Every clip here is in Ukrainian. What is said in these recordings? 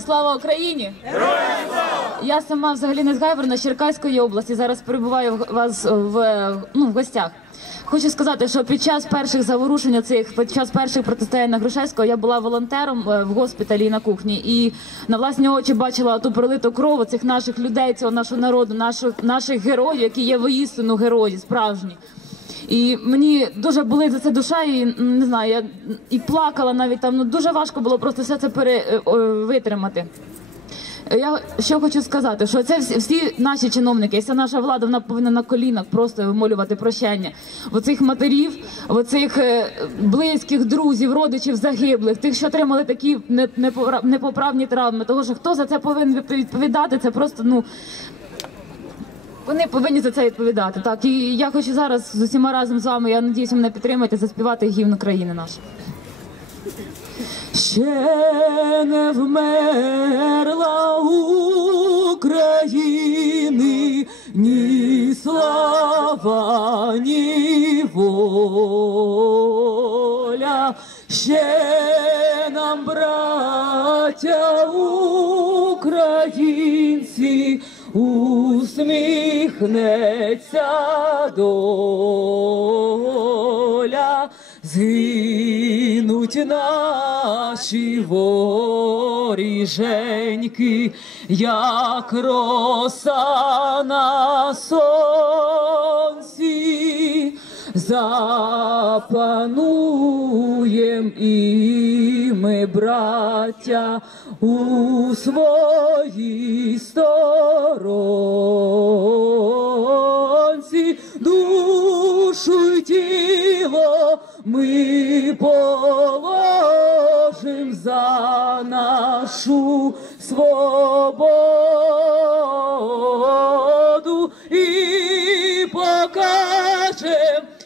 Слава Україні! Я сама взагалі не з Гайворона, з Черкаської області. Зараз перебуваю в вас в, ну, в гостях. Хочу сказати, що під час перших заворушень цих під час перших протистоянь на Грушевського я була волонтером е, в госпіталі і на кухні, і на власні очі бачила ту пролиту кров цих наших людей, цього нашого народу, наших наших героїв, які є воїстину герої, справжні. І мені дуже болить за це душа, і не знаю, я і плакала навіть там. Ну дуже важко було просто все це пере, е, витримати. Я що хочу сказати, що це всі, всі наші чиновники, вся наша влада вона повинна на колінах просто вимолювати прощення. Оцих матерів, оцих е, близьких друзів, родичів загиблих, тих, що отримали такі непоправні травми. Того що хто за це повинен відповідати, це просто ну. Вони повинні за це відповідати. Так, і я хочу зараз з усіма разом з вами, я надіюсь, ви мене підтримаєте, заспівати гімн України наш. Ще не вмерла України ні слава, ні воля. Ще нам, браття українці, усміхнеться доля, згинуть наші воріженьки, як роса на сонці, запануєм і ми, браття, у своїй сторонці, душу й тіло ми положим за нашу свободу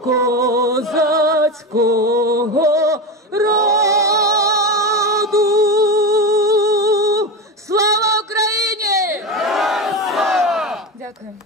козацького роду. Слава Україні! Дякую.